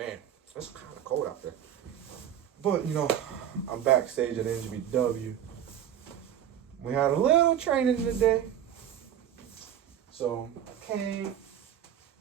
Man, it's kind of cold out there. But, I'm backstage at NGBW. We had a little training today. So, I came.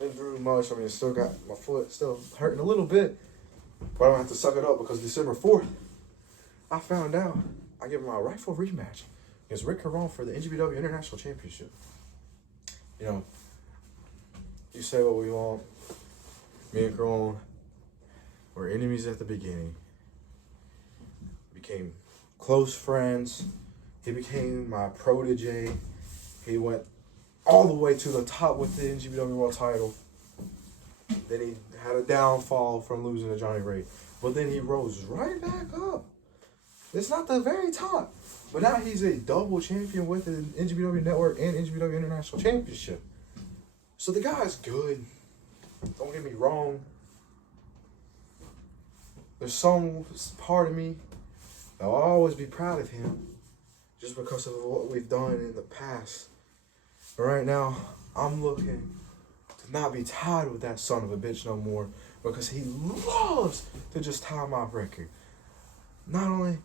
Didn't do much. I mean, still got my foot still hurting a little bit. But I don't have to suck it up because December 4th, I found out I get my rightful rematch against Rick Caron for the NGBW International Championship. You say what we want. Me and Caron were enemies at the beginning. Became close friends. He became my protege. He went all the way to the top with the NGBW World title. Then he had a downfall from losing to Johnny Ray. But then he rose right back up. It's not the very top. But now he's a double champion with the NGBW Network and NGBW International Championship. So the guy's good. Don't get me wrong. There's some part of me that will always be proud of him just because of what we've done in the past. But right now, I'm looking to not be tied with that son of a bitch no more because he loves to just tie my record. Not only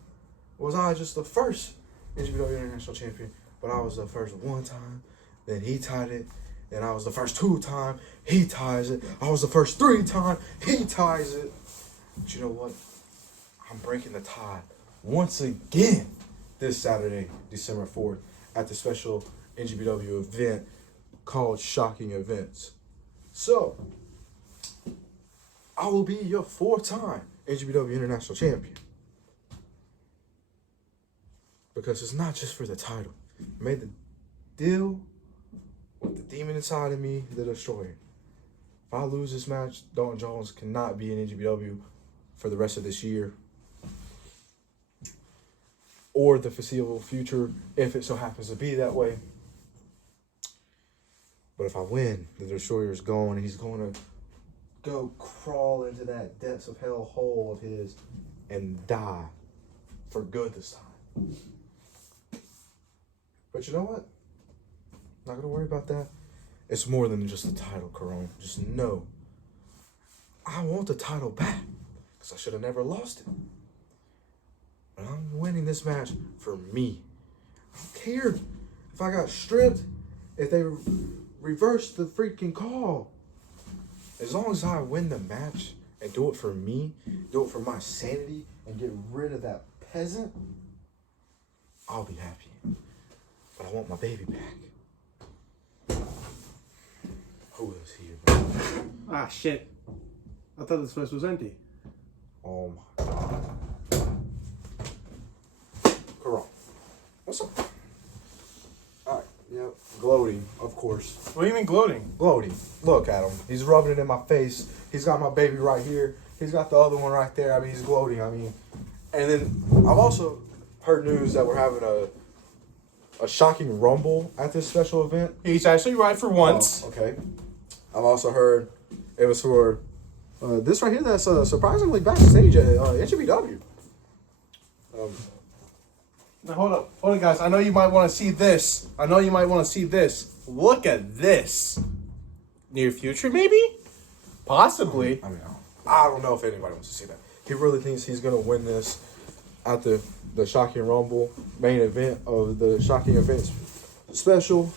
was I just the first NGBW International Champion, but I was the first one time, then he tied it, then I was the first 2 times, he ties it, I was the first 3 times, he ties it. But you know what? I'm breaking the tie once again this Saturday, December 4th, at the special NGBW event called Shocking Events. So, I will be your 4-time NGBW International Champion. Because it's not just for the title. I made the deal with the demon inside of me, the Destroyer. If I lose this match, Dalton Jones cannot be in NGBW for the rest of this year. Or the foreseeable future, if it so happens to be that way. But if I win, the Destroyer is gone. He's going to go crawl into that depths of hell hole of his and die for good this time. But you know what? Not going to worry about that. It's more than just the title, Caron. Just know, I want the title back because I should have never lost it. But I'm winning this match for me. I don't care if I got stripped, if they reversed the freaking call. As long as I win the match and do it for me, do it for my sanity, and get rid of that peasant, I'll be happy. But I want my baby back. Who is here, bro? Ah, shit. I thought this place was empty. Oh my God. Caron. What's up? Alright, yep. Gloating, of course. What do you mean gloating? Gloating. Look at him. He's rubbing it in my face. He's got my baby right here. He's got the other one right there. I mean, he's gloating. And then I've also heard news that we're having a shocking rumble at this special event. He's actually right for once. Oh, okay. I've also heard it was for this right here that's surprisingly backstage at NGBW. Now, hold up, guys. I know you might want to see this. Look at this. Near future, maybe? Possibly. I mean, I don't know if anybody wants to see that. He really thinks he's going to win this at the Shocking Rumble main event of the Shocking Events special.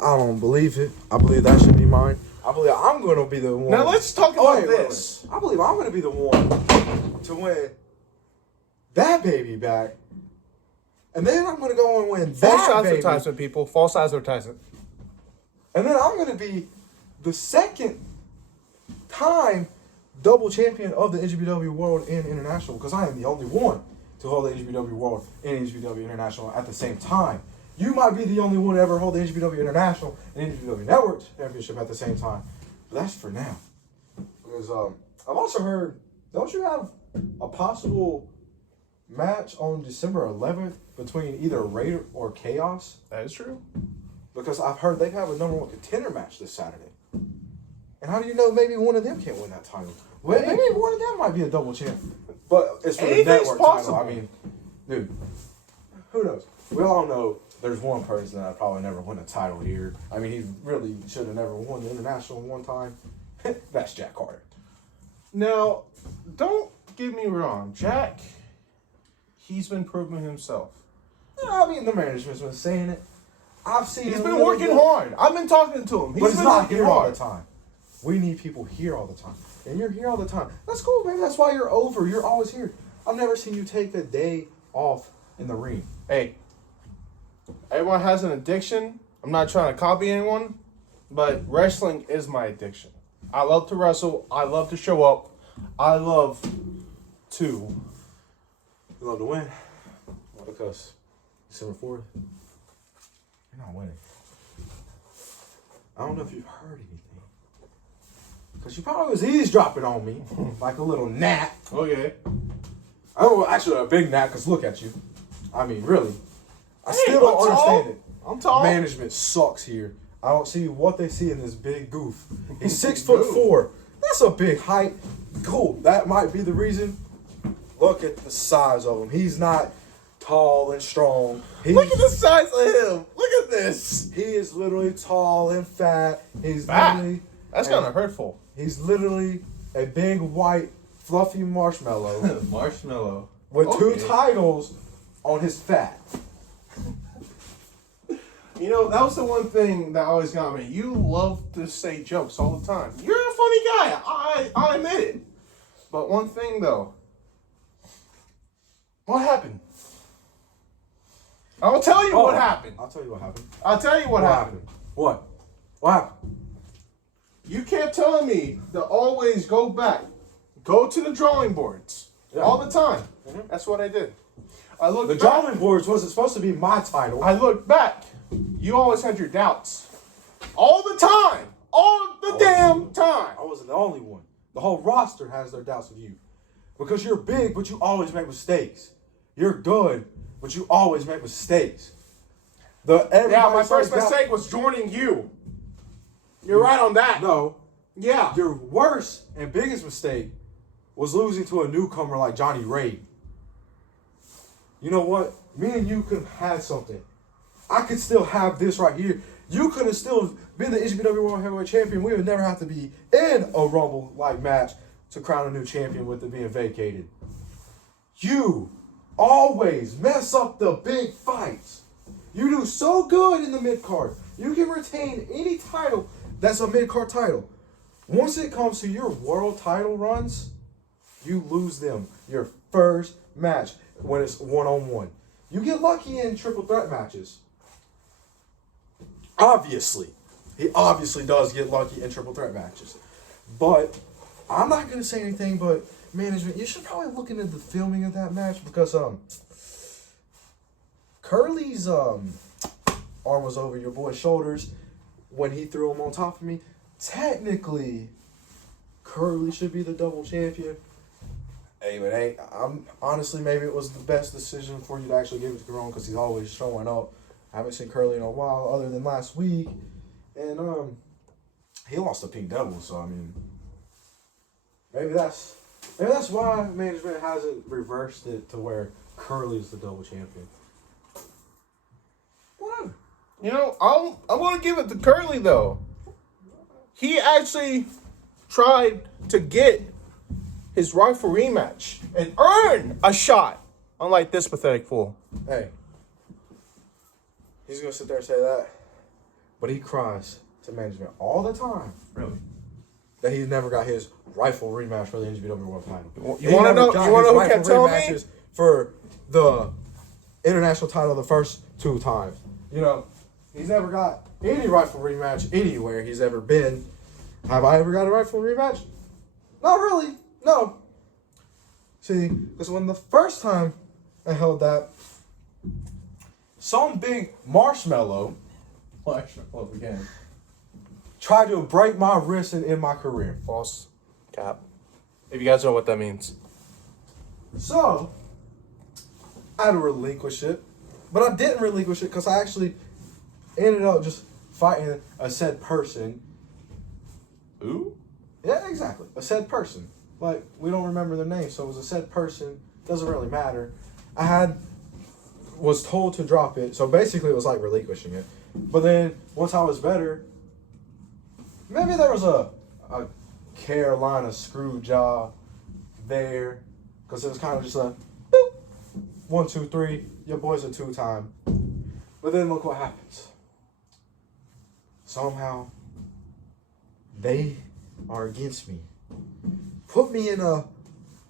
I don't believe it. I believe that should be mine. I believe I'm going to be the one. Now let's talk about this. I believe I'm going to be the one to win that baby back. And then I'm going to go and win that False baby. advertisement, people. False advertisement. And then I'm going to be the 2nd time double champion of the NGBW World and International because I am the only one to hold the NGBW World and NGBW International at the same time. You might be the only one to ever hold the NGBW International and NGBW Network Championship at the same time. But that's for now. Because I've also heard, don't you have a possible match on December 11th between either Raider or Chaos? That is true. Because I've heard they have a #1 contender match this Saturday. And how do you know maybe one of them can't win that title? Well, maybe one of them might be a double champ. But it's for the network possible. title. I mean, dude, who knows? We all know there's one person that probably never won a title here. I mean, he really should have never won the international one time. That's Jack Carter. Now, don't get me wrong, Jack. He's been proving himself. I mean, the management's been saying it. I've seen He's him been really working good. hard. I've been talking to him. But he's been not working here all hard. the time. We need people here all the time. And you're here all the time. That's cool, man. That's why you're over. You're always here. I've never seen you take a day off in the ring. Hey, everyone has an addiction. I'm not trying to copy anyone, but wrestling is my addiction. I love to wrestle. I love to show up. I love to. You love to win. Because December 4th, you're not winning. I don't know if you've heard anything. Because you probably was eavesdropping on me like a little gnat. Okay. Oh, actually a big gnat, because look at you. I mean, really. I Hey, still don't I'm tall. understand it. I'm tall. Management sucks here. I don't see what they see in this big goof. He's 6'4". That's a big height. Cool. That might be the reason. Look at the size of him. He's not tall and strong. Look at the size of him. Look at this. He is literally tall and fat. He's Fat? literally That's kind of hurtful. He's literally a big white fluffy marshmallow Marshmallow. with Okay. 2 titles on his fat. You know, that was the one thing that always got me. You love to say jokes all the time. You're a funny guy. I admit it. But one thing, though. What happened? I'll tell you what happened. I'll tell you what happened. I'll tell you what happened. What? What happened? You kept telling me to always go back. Go to the drawing boards. Yeah. All the time. Mhm. That's what I did. I looked The back. drawing boards wasn't supposed to be my title. I looked back. You always had your doubts. All the time. All the damn time. I wasn't the only one. The whole roster has their doubts of you. Because you're big, but you always make mistakes. You're good, but you always make mistakes. Yeah, my Everybody's first got- mistake was joining you. You're right on that. No. Yeah. Your worst and biggest mistake was losing to a newcomer like Johnny Raid. You know what? Me and you could have had something. I could still have this right here. You could have still been the HBW World Heavyweight Champion. We would never have to be in a Rumble-like match to crown a new champion with it being vacated. You always mess up the big fights. You do so good in the mid-card. You can retain any title that's a mid-card title. Once it comes to your world title runs, you lose them your first match when it's one-on-one. You get lucky in triple threat matches. Obviously. He obviously does get lucky in triple threat matches. But I'm not going to say anything, but management, you should probably look into the filming of that match because Curly's arm was over your boy's shoulders when he threw him on top of me. Technically, Curly should be the double champion. Hey, but hey, I'm honestly, maybe it was the best decision for you to actually give it to Carone because he's always showing up. I haven't seen Curly in a while, other than last week, and he lost to Pink Devil. So I mean, maybe that's why management hasn't reversed it to where Curly is the double champion. Whatever. You know, I'm going to give it to Curly, though. He actually tried to get his rightful rematch and earn a shot, unlike this pathetic fool. Hey, he's gonna sit there and say that, but he cries to management all the time. Really? That he's never got his rightful rematch for the NGPW World Title. You want to know? You want to know who kept telling me? Rematches for the international title the first 2 times. You know, he's never got any rightful rematch anywhere he's ever been. Have I ever got a rightful rematch? Not really. No. See, because when the first time I held that, some big marshmallow Again. tried to break my wrist and end my career. False cap. If you guys know what that means. So, I had to relinquish it. But I didn't relinquish it because I actually ended up just fighting a said person. Who? Yeah, exactly. A said person. Like, we don't remember their name, so it was a said person. Doesn't really matter. Was told to drop it, so basically it was like relinquishing it. But then, once I was better, maybe there was a Carolina screw job there. Because it was kind of just a boop, 1, 2, 3. Your boys are 2-time. But then look what happens. Somehow, they are against me. Put me in a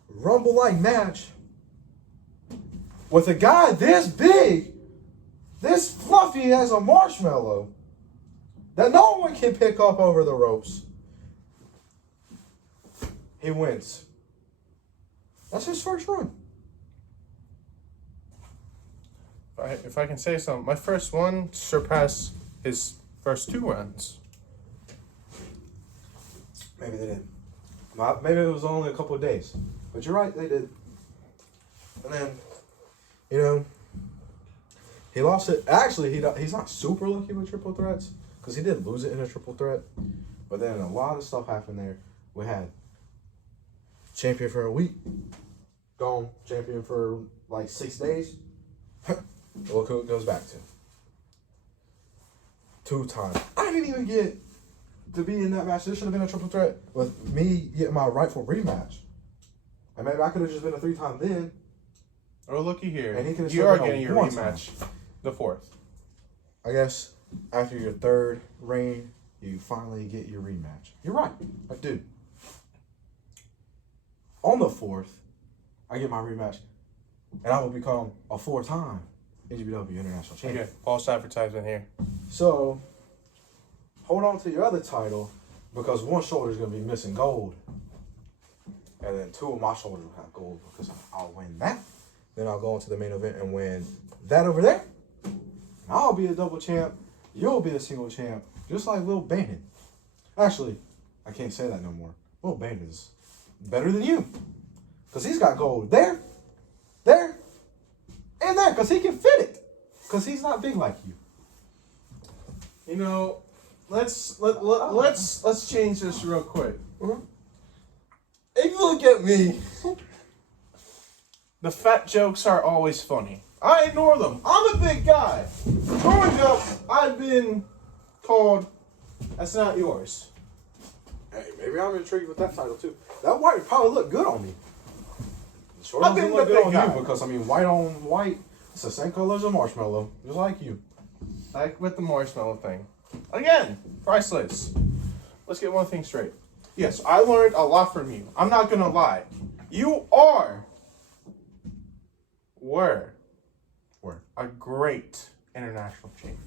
Rumble-like match with a guy this big, this fluffy as a marshmallow, that no one can pick up over the ropes. He wins. That's his first run. If I can say something, my first one surpassed his first 2 runs. Maybe they did. Maybe it was only a couple of days. But you're right, they did. And then, he lost it. Actually, he's not super lucky with triple threats because he did lose it in a triple threat. But then a lot of stuff happened there. We had champion for a week, gone. Champion for like 6 days. Look who it goes back to. 2-time. I didn't even get to be in that match. This should have been a triple threat with me getting my rightful rematch. And maybe I could have just been a 3-time then. Oh, looky here. And he could have you still are been a getting your 1-time. rematch. The 4th. I guess after your 3rd reign, you finally get your rematch. You're right. I do. On the 4th, I get my rematch. And I will become a 4-time NGPW International Champion. Okay, false advertisement here. So, hold on to your other title because one shoulder is going to be missing gold. And then 2 of my shoulders will have gold because I'll win that. Then I'll go into the main event and win that over there. And I'll be a double champ. You'll be a single champ. Just like Lil Bandit. Actually, I can't say that no more. Lil Bandit is better than you. Because he's got gold there, and there. Because he can fit it. Because he's not big like you. You know, let's change this real quick. Mm-hmm. If you look at me, the fat jokes are always funny. I ignore them. I'm a big guy. Growing up, I've been called, that's not yours. Hey, maybe I'm intrigued with that title too. That white would probably look good on me. The short I've ones been look the good big on guy. you because white on white, it's the same color as a marshmallow, just like you. Like with the marshmallow thing. Again, priceless. Let's get one thing straight. Yes, I learned a lot from you. I'm not gonna lie. You were a great international champion.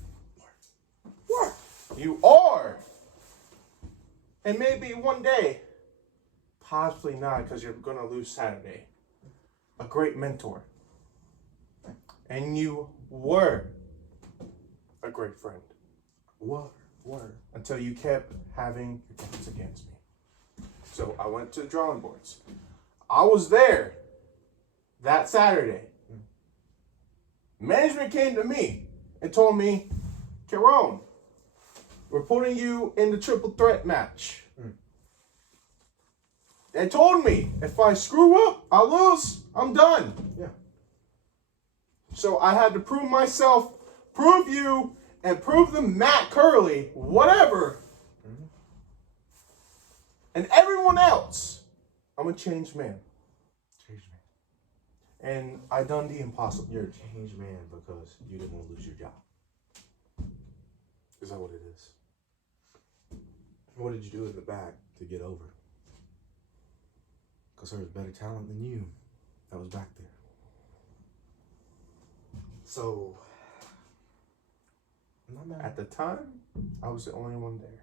What? You are. And maybe one day, possibly not because you're going to lose Saturday, a great mentor. And you were a great friend. Were. Until you kept having your games against me. So I went to the drawing boards. I was there that Saturday. Management came to me and told me, Kieran, we're putting you in the triple threat match. They told me if I screw up, I lose, I'm done. Yeah. So I had to prove myself, prove you, and prove them Matt Curley, whatever. And everyone else, I'm a changed man. Changed man. And I done the impossible. You're a changed man because you didn't want to lose your job. Is that what it is? What did you do in the back to get over? Because there was better talent than you that was back there. So, I'm not mad. At the time, I was the only one there.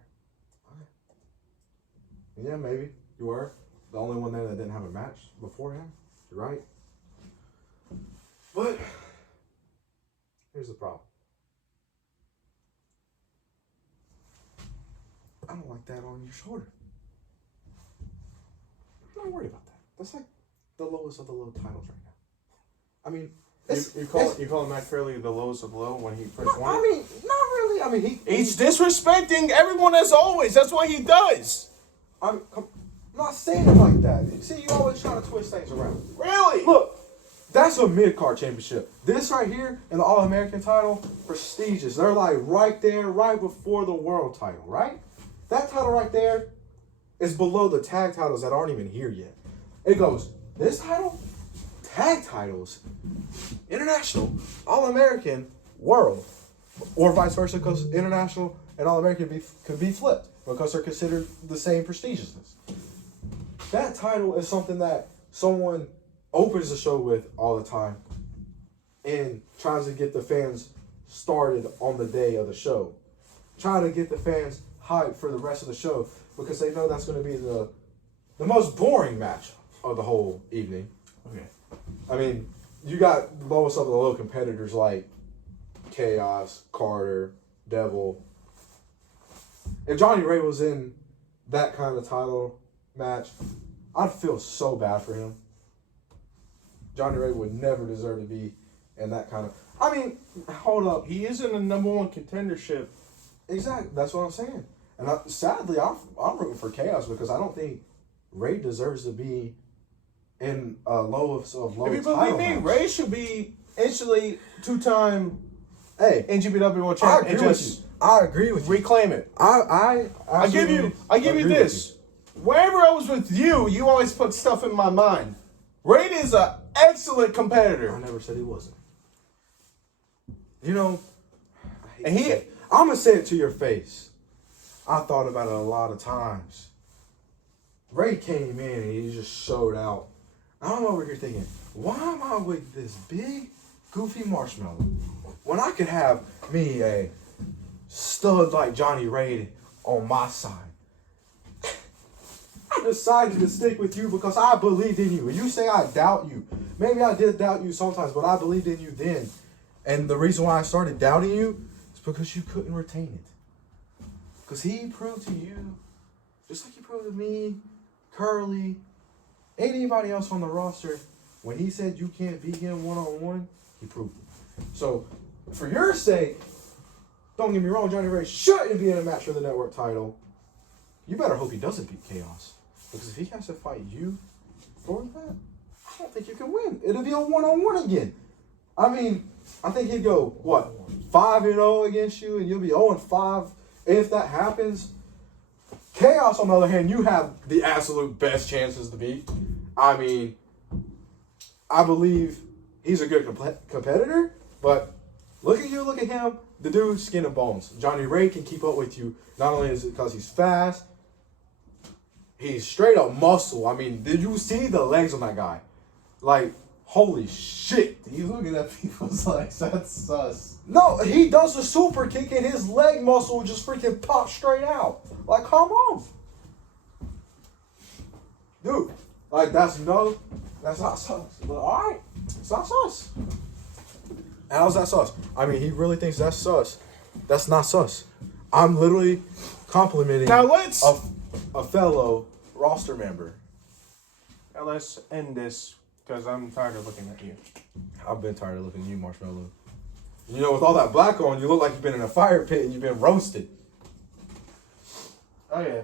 Yeah, maybe you were the only one there that didn't have a match beforehand. You're right. But here's the problem. I don't like that on your shoulder. I'm not worried about that. That's like the lowest of the low titles right now. I mean, You call Matt Curley the lowest of low when he first won? I mean, not really. I mean, He's disrespecting everyone as always. That's what he does. I'm not saying it like that. See, you always trying to twist things around. Really? Look, that's a mid-card championship. This right here and the All-American title, prestigious. They're like right there, right before the world title, right? That title right there It's below the tag titles that aren't even here yet. It goes, this title, tag titles, international, All-American, world. Or vice versa, because international and All-American could be flipped because they're considered the same prestigiousness. That title is something that someone opens the show with all the time and tries to get the fans started on the day of the show. Trying to get the fans hyped for the rest of the show because they know that's going to be the most boring match of the whole evening. Okay. I mean, you got the lowest of the low competitors like Chaos, Carter, Devil. If Johnny Ray was in that kind of title match, I'd feel so bad for him. Johnny Ray would never deserve to be in that kind of... I mean, hold up. He is in a number one contendership. Exactly. That's what I'm saying. And sadly, I'm rooting for Chaos because I don't think Ray deserves to be in a lowest of low. If you believe me, Ray should be instantly 2-time NGPW World Champion. I agree with you. Reclaim it. I give you this. Wherever I was with you, you always put stuff in my mind. Ray is an excellent competitor. I never said he wasn't. You know, and I'm gonna say it to your face. I thought about it a lot of times. Ray came in and he just showed out. I'm over here thinking, why am I with this big, goofy marshmallow when I could have me a stud like Johnny Ray on my side? I decided to stick with you because I believed in you. And you say I doubt you. Maybe I did doubt you sometimes, but I believed in you then. And the reason why I started doubting you is because you couldn't retain it. Because he proved to you, just like he proved to me, Curly, anybody else on the roster, when he said you can't beat him one-on-one, he proved it. So, for your sake, don't get me wrong, Johnny Ray shouldn't be in a match for the network title. You better hope he doesn't beat Chaos. Because if he has to fight you for that, I don't think you can win. It'll be a one-on-one again. I mean, I think he'd go, 5-0 against you, and you'll be 0-5 if that happens. Chaos, on the other hand, you have the absolute best chances to beat. I mean, I believe he's a good competitor, but look at you, look at him. The dude's skin and bones. Johnny Ray can keep up with you. Not only is it because he's fast, he's straight up muscle. I mean, did you see the legs on that guy? Like, holy shit. He's looking at people's legs. That's sus. No, he does a super kick and his leg muscle just freaking pops straight out. Like, come on. Dude, like, that's not sus. But alright, it's not sus. How's that sus? I mean, he really thinks that's sus. That's not sus. I'm literally complimenting a fellow roster member. Now let's end this because I'm tired of looking at you. I've been tired of looking at you, Marshmallow. You know, with all that black on, you look like you've been in a fire pit and you've been roasted. Oh, yeah.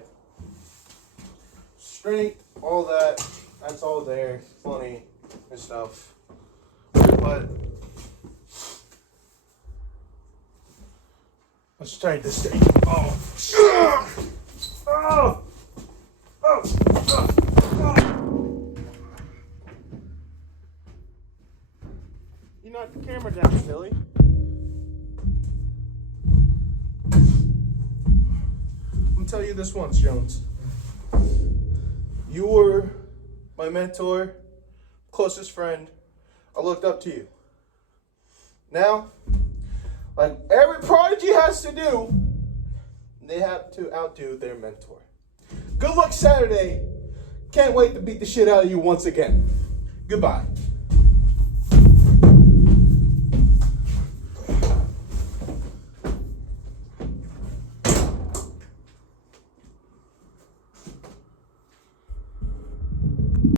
Strength, all that. That's all there. Funny and stuff. But let's try this thing. You knocked the camera down, silly. I'm gonna tell you this once, Jones. You were my mentor, closest friend. I looked up to you. Now, like every prodigy has to do, they have to outdo their mentor. Good luck Saturday. Can't wait to beat the shit out of you once again. Goodbye.